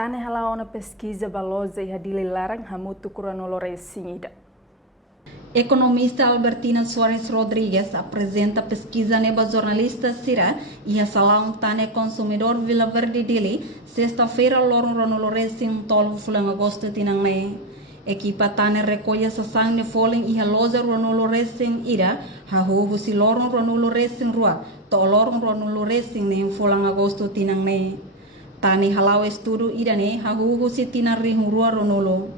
Tane halau na pesquisa balosa e hadili larang hamutu curanolore singida. Economista Albertina Soares Rodrigues apresenta pesquisa neba jornalista Sira e a salão Tane Consumidor Vila Verde Dili, sexta-feira, loron ronoloresi tolo fulang agosto tinangne. Equipa Tane recolhe sasang ne foling e a loja ronoloresi ira, hahuhu si loron ronoloresi rua, to loron ronoloresi ne fulang agosto tinangne. Tane halau estudo ira ne, hahuhu si tinarri rua ronolo.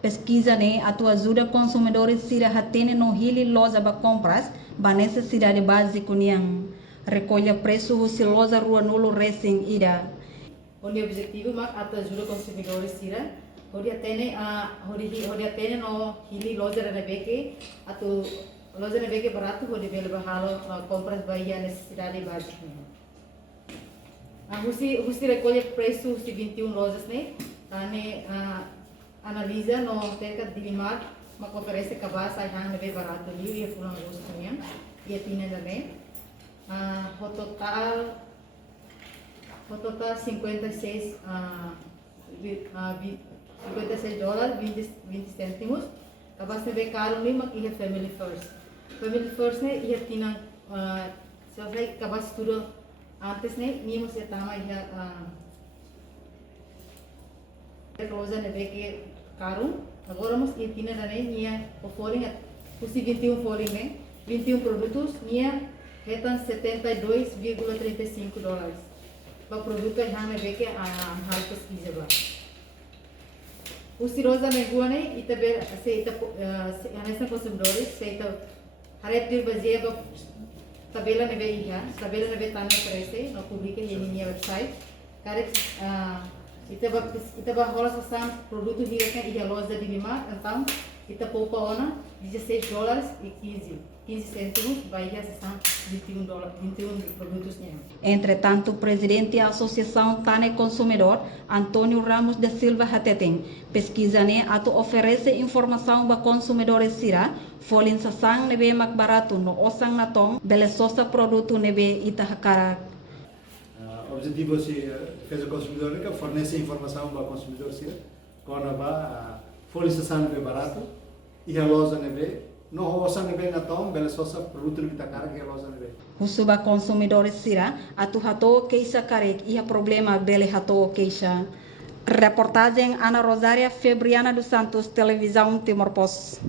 Pesquisa ne atu ajuda consumidores sira hatene no hili loja ba compras ba necessidade básico niang recolha preço se loja rua nulo racing ira. O objetivo mak atu ajuda consumidores sira hodi atene no hili loja rebeke atu loja rebeke barato hodi bele bahalo compras ba ia necessidade básica. Husi recolhe preço de 21 lojas ne tane analisa no cerca de Limar, uma conferência que vai sair no bem barato ali e fulano gosto também e a tina também. O total 56 dólares 20 cêntimos. Acaba se ver caro ali, mas que é Family First. Family First né e a tina se você acaba tudo antes né, mesmo se tá mais loja ne que caro agora mas e tinha também nia o foling os 21 foling né 21 produtos nia retan 72,35 dólares para produto já ne que a hal pesquisa ba os rosa ne gua né e também aceita nessa consumidores aceita harap dir baseia ba tabela ne be já tabela ne be tana preço no publica em minha website cara Ita rola sasam produto hirakan e a loja de Limar, então ita poupa ona 16 dólares e 15 cêntimos, vai sasam 21 produtos né. Entretanto, o presidente da Associação Tane Consumidor, Antônio Ramos da Silva Hateten, pesquisa ne atu oferece informação para consumidores sira, folin sasang nebe mak barato no osang natong belesosa produto nebe ita hakara. O objetivo é defesa do consumidor que fornece informação para o consumidor quando vai folicização é barato e a loja neve não osa neve na tom bela só produto que está caro que a loja neve. O suba consumidores sira atu hato queixa carek e a problema bele hato queixa. Reportagem Ana Rosária Febriana dos Santos, Televisão Timor Post.